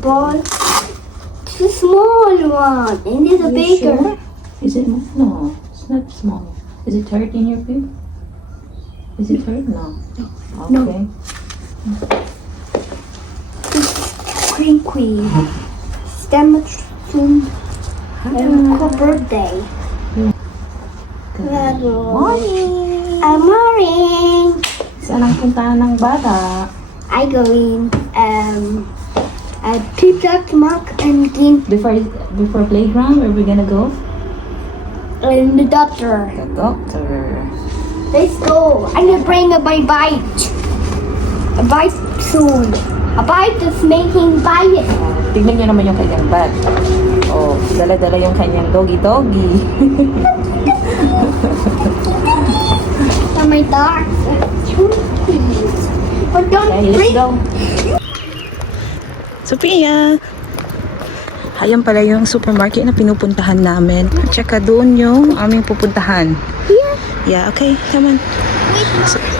ball. It's a small one, and there's a bigger. Sure? Is it? No, it's not small. Is it hurt in your feet? Is it hurt? No. Okay. Queen Queen. Stem soon. And her birthday. Morning! Morning. Saan ang puntahan ng bata? I go in pizza, smoke, and clean. Before playground, where we gonna go? And the doctor. The doctor. Let's go. I'm gonna bring up my bite. A bite soon. A bite is making bite. Tignan niyo naman yung kanyang bag. Oh, dala-dala yung kanyang doggy. So my dog. But don't Okay, let's break. go. Sophia! Ayan pala yung supermarket na pinupuntahan namin. At saka doon yung aming pupuntahan. Here. Yeah, okay. Come on. Wait,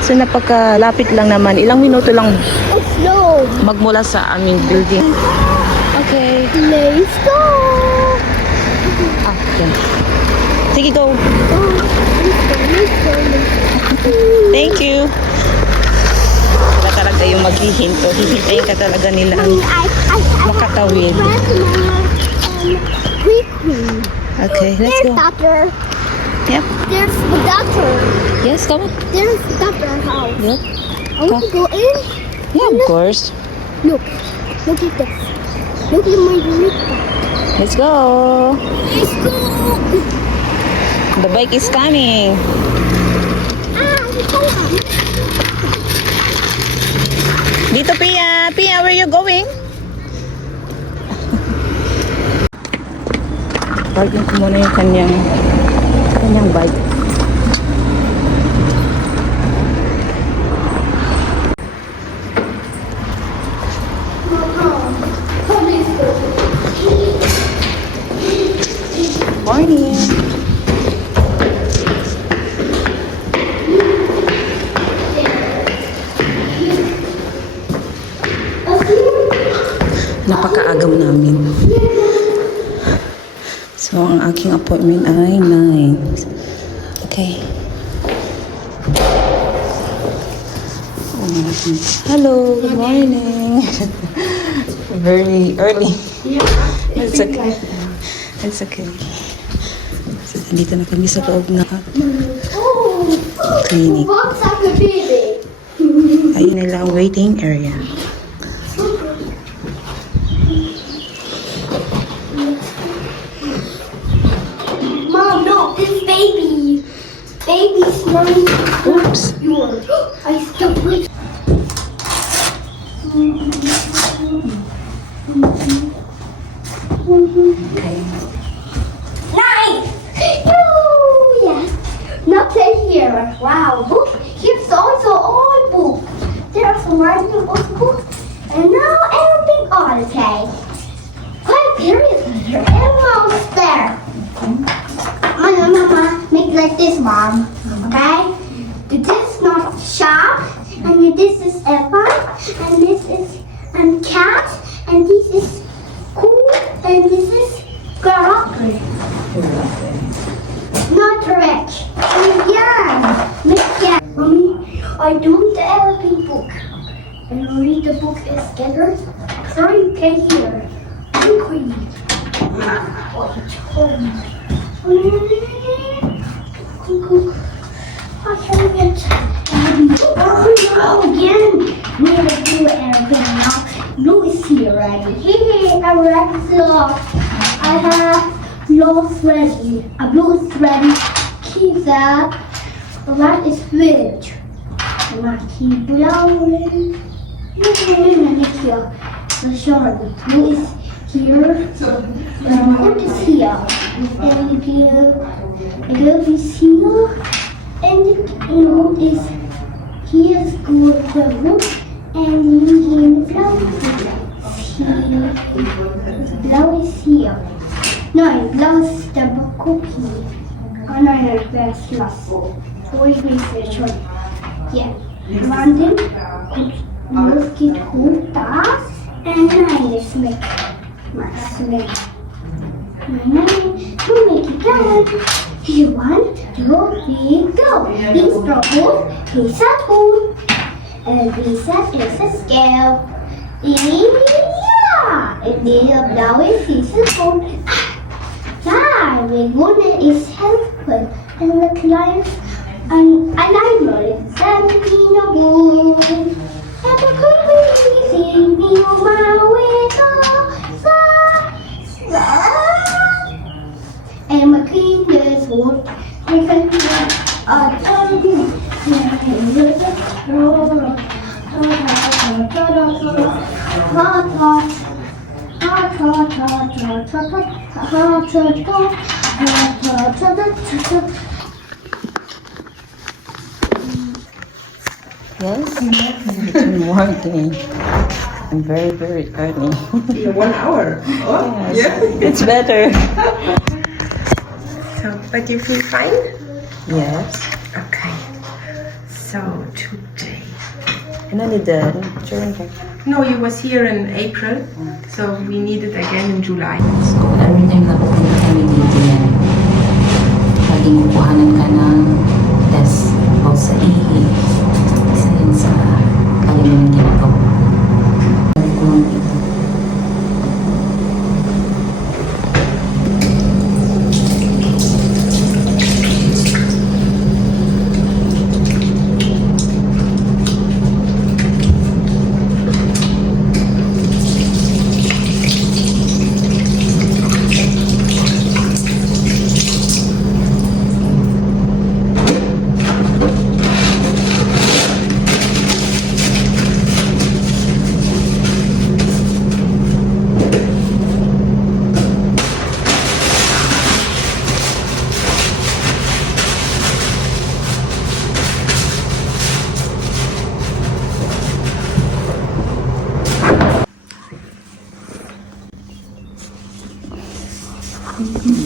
So napaka-lapit lang naman. Ilang minuto lang it's slow. magmula sa aming building. Okay. Let's go. Ah, yan. Sige, go. Let's go. Thank you. Sila talaga yung maghihinto. Hihintayin ka talaga nilang makatawid. Queen. Okay, let's There's go. doctor. Yep. There's the doctor. Yes, come on. There's the doctor house. Yep. I want to go in. Yeah, of course. Look. Look at this. Look at my lip. Let's go. Let's go. The bike is coming. Come on. Dito, Pia. Pia, where you going? Parking ko muna yung kanyang bike. Morning. Napakaagaw namin. So, ang aking appointment ay 9. Okay. Hello, good morning. Very early. It's okay. It's okay. So, nandito na kami sa loob na clinic. What's up, baby? Ayun na lang waiting area. Mom, no, this baby. Baby's mine. Oops. Yours. I stepped with. Okay. Nice! Oh, yes. Nothing here. Wow, look. Here's also all book. There's some writing book. And now everything all okay. What period letter? Almost there. Mama, make like this, Mom. Okay? This is not sharp. And this is elephant. And this is cat. And this is cool. And this is girl. Not correct. Yeah. Yeah. Mommy, I do the elephant book. And I read the book together. So you can hear. Queen. Oh, again. We have a blue airplane now. Blue is here already. Hey, I'm ready. I have lost ready. A blue is ready. Keep that. The red is village. And I keep blowing. Here. The shark. Blue is here. The red is here. And the girl is here. And the blue is here. Good blue. And the flower is here. Blow is here. No, blow is the cookie. Oh no, that's last. Always be special. Yeah. London, look at who does. And I make my snake. To make it done. 1, 2, 3, go. These bubbles, here's a tool. And this is a scale. Yeah! And the blow is a spoon. Ah, the good is helpful. And the clients and a library. Something a book. And a crazy thing my way and my fingers work. I can do a Yes? It's morning. I'm very, very early. 1 hour. Oh, Yes. It's better. So, but you feel fine? Yes. Okay. So today. And only the during the No, you was here in April, so we need it again in July. school. Every time na pupunta kami dito yan, laging kukuhanan ka ng test o sa ihi. Isa yun sa kalimutan ginagawa. Balik ko lang dito.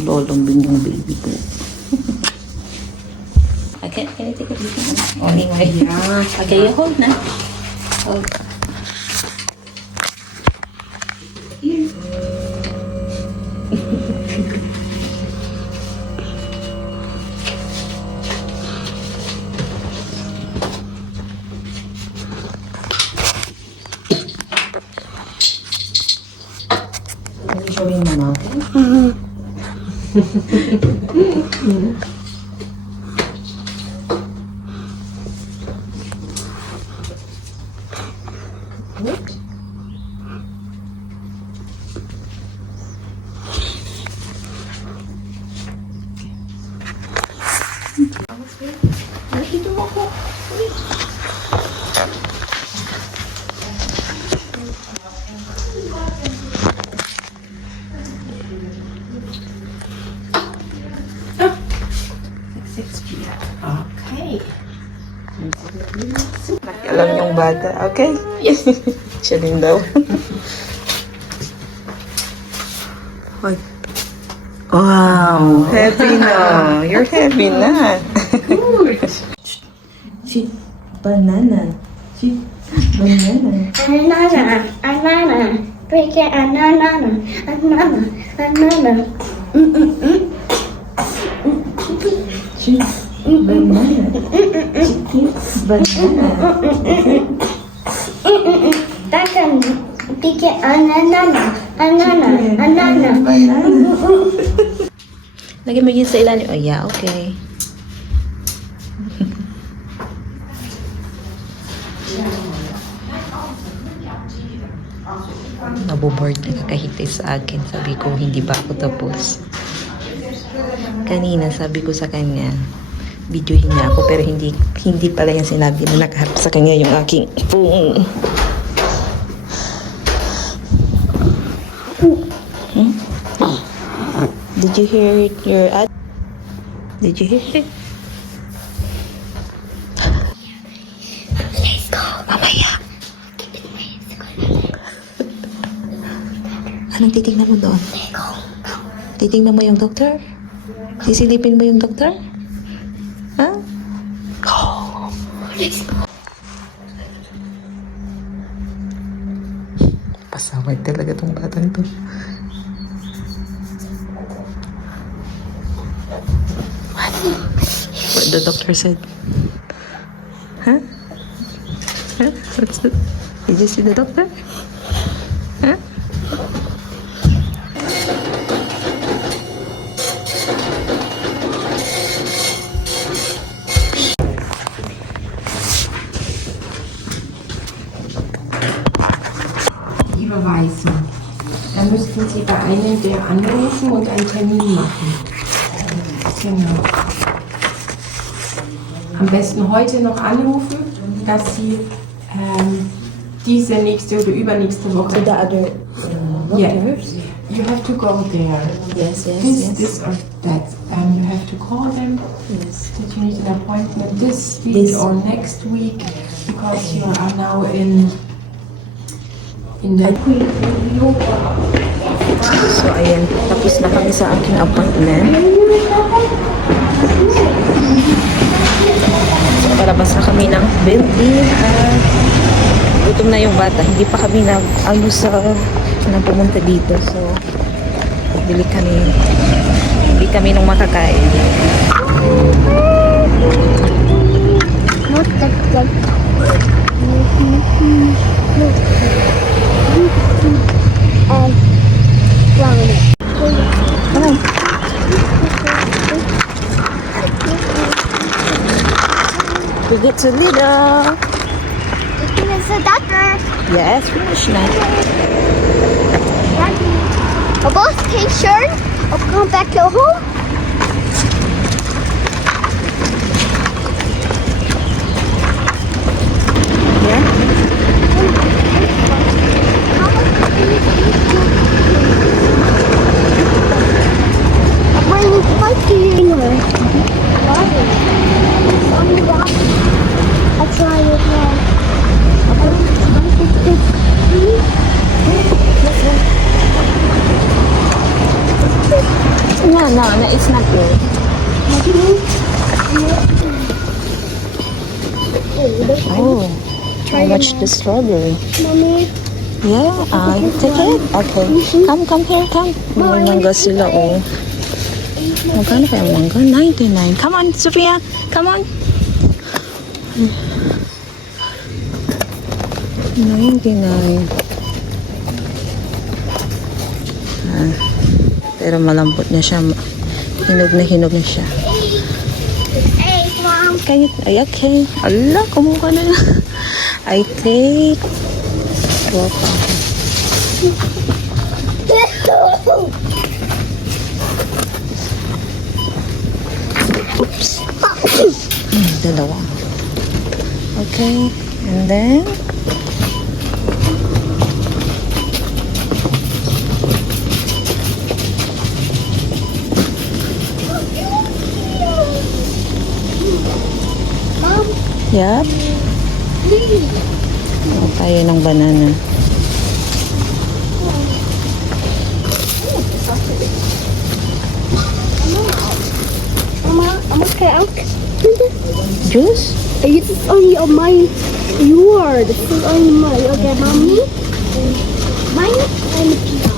Lolong yung baby ko. Okay, can you take a picture? Oh, anyway. Yeah. Okay, you hold na. Hold. Showing mo natin. Okay. Alam yung bata, okay? Yes. Siya din daw. Hoy. Wow, happy na. You're happy na. She, banana. She, banana. Banana, break it, banana. She, banana. Chicken, banana. That can pick it, banana. Banana. Lagyan mo yun sa ilalim. Oh, yeah, okay. Naboboard na kakahitay sa akin. Sabi ko, hindi ba ako tapos? Kanina, sabi ko sa kanya, videohin niya ako, pero hindi pala yung sinabi na nakaharap sa kanya yung aking phone. Did you hear your ad? Did you hear it? Let's go, mamaya. Anong titignan mo doon? Titignan mo yung doktor? Sisilipin mo yung doktor? Ha? Go! Let's go! Pasok. Away talaga tong batang to. What the doctor said? Huh? Huh? What's that? Did you see the doctor? Huh? Die Überweisung. Da müssten Sie bei einem der anrufen und einen Termin machen. Genau. Am besten heute noch anrufen, dass Sie diese nächste oder übernächste Woche. The other Yeah. doctors? You have to go there. Yes, yes, This, yes. this or that. You have to call them Yes. that you need an appointment this week This- or next week because you are now in the So, ayan. Tapos na kami sa aking appointment. So, palabas na kami ng building at gutom na yung bata. Hindi pa kami nang pumunta dito. So, bili kami. Hindi kami nung makakain. Not that good. Round it. Come on. We get to Lidl. It's a doctor. Yes, finish na. A boss patient. I'll come back to home. Yeah? When fighting her. I'll try it now. No, it's not good. Oh, how much the strawberry? Mommy, Yeah, you take it? Okay. Come here, come. May mangga sila, oh. Magkano kaya ang mangga? 99. Come on, Sophia. Come on. 99. Pero malambot na siya. Hinog na siya. hey, Mom. Ay, okay. Ala, kumuha na na. I take 12. Oops. Dalawa. Okay. And then, Mom, yep. please. Tayo ng banana. Mama, can I ask? Juice? This is only on mine. Yours. This is only mine. Okay, mommy. Mine and Pia.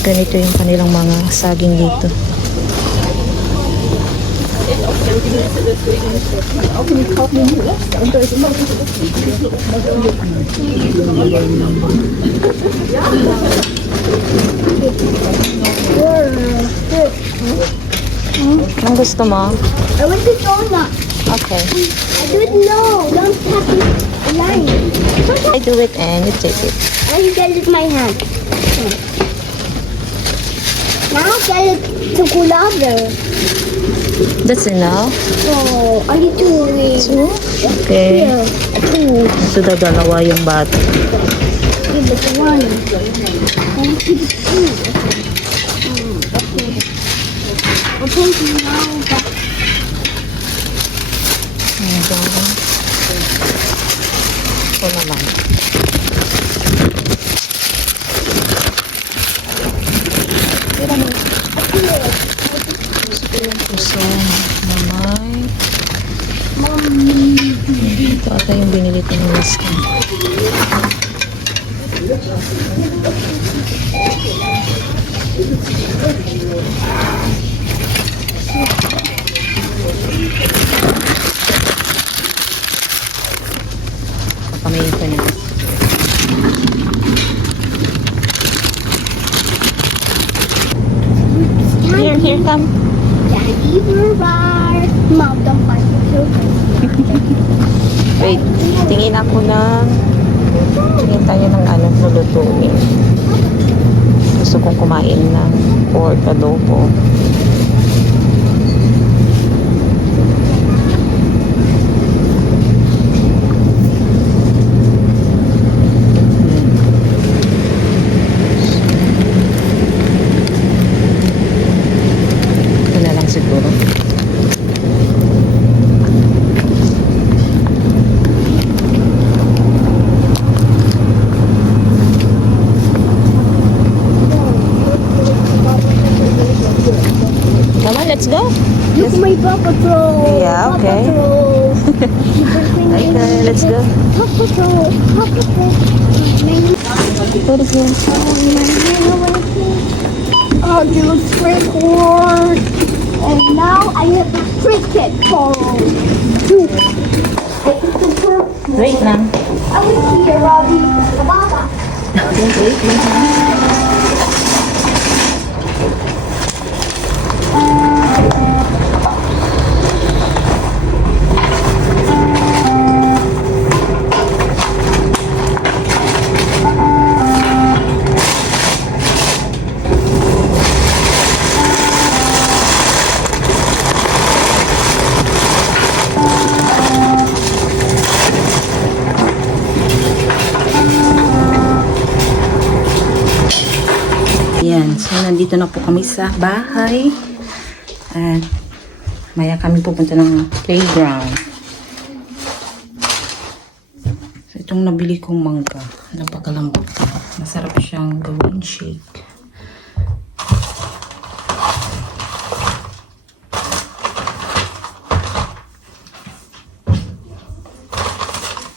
Ganito yung kanilang mga saging dito. Anong gusto mo? I want the donut. Okay. I don't know. Don't tap the line. I do it and you take it. Now you get it in my hand. Now get it chocolate. That's enough. Oh, are you doing? So, okay. Here. Two. So, dalawa yung bata. Give it one. And give it two. Okay. Okay, now back. And then, ito naman. Ito ata yung binili ko ng list ko. Kapamayin ko niya. Here come. Daddy, Mom, don't fight the children. Wait, tingin ako tingin tayo ng lulutuin. Gusto kong kumain ng pork adobo. Ito na lang siguro. Come on, let's go. Look my Paw Patrol. Yeah, okay. Okay, let's go. Paw Patrol. Paw Patrol. What is this? Oh, do record. And now I have a cricket ball. Wait lang. I was here, Robbie. Baba. Wait lang. Yan, so nandito na po kami sa bahay. At maya kami pupunta ng playground. So itong nabili kong mangga, napakalambot. Masarap siyang gawin shake.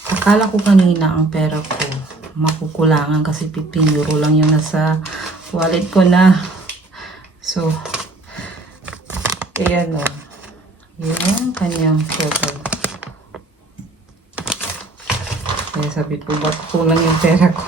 Akala ko kanina ang pera ko makukulangan kasi 15 euro lang yung nasa wallet ko na. So, ayan o. Yung kanyang total. Kaya sabi ko, ba't kulang yung pera ko?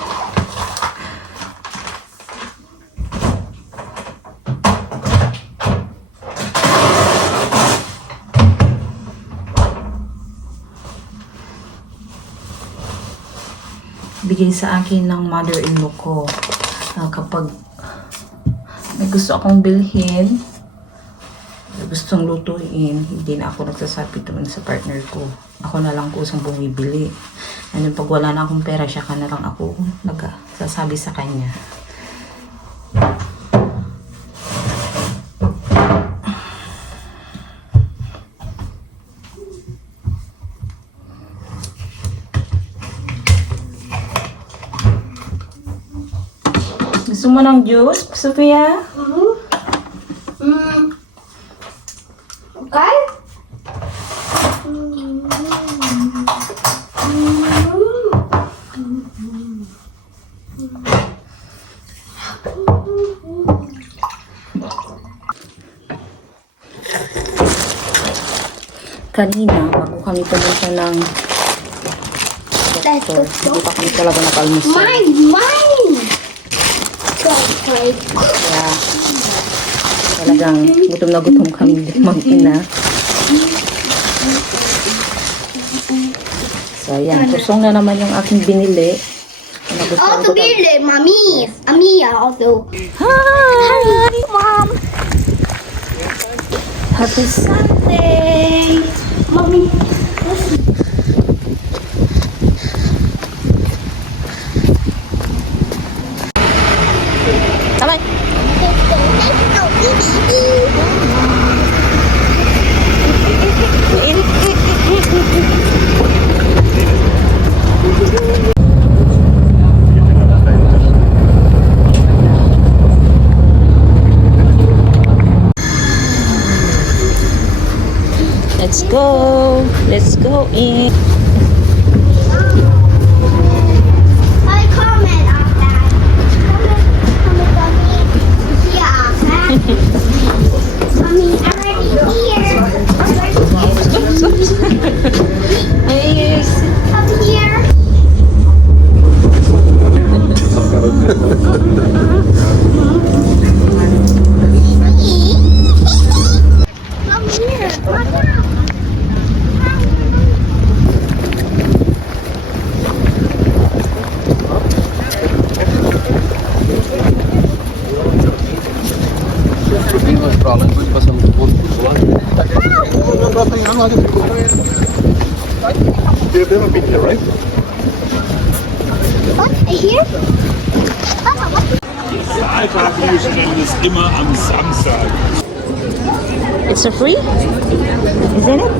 Bigay sa akin ng mother-in-law ko kapag may gusto akong bilhin, gustong lutuin, hindi na ako nagsasabi doon sa partner ko. Ako na lang kusang bumibili. And pag wala na akong pera, siya ka na lang ako nagsasabi sa kanya. Gusto mo ng juice, Sophia? Okay? Kanina, bago kami pumunta ng doctor, hindi pa kami talaga nakalmusal. Mine! Okay. Kaya, talagang gutom na gutom kami mag-ina. So, ayan. Kusong na naman yung aking binili. Also, Billy, Mommy, Amia also. Hi! Mom. Happy Sunday! Mommy. Kamay! Let's go in. You've never been here, right? What? Here? Oh, what? Alpha-Wochenende ist immer am Samstag. It's a free? Isn't it?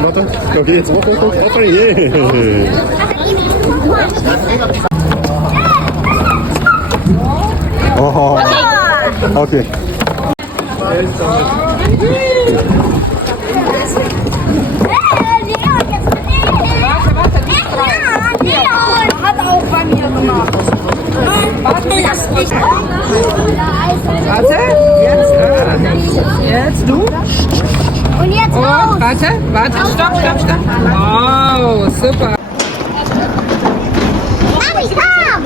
Warte, okay, jetzt Woche, Oh, okay. Hat auch bei mir gemacht. Warte, jetzt nicht. Warte, jetzt du. Und jetzt raus. Warte, stopp. Wow, super. Mami, komm!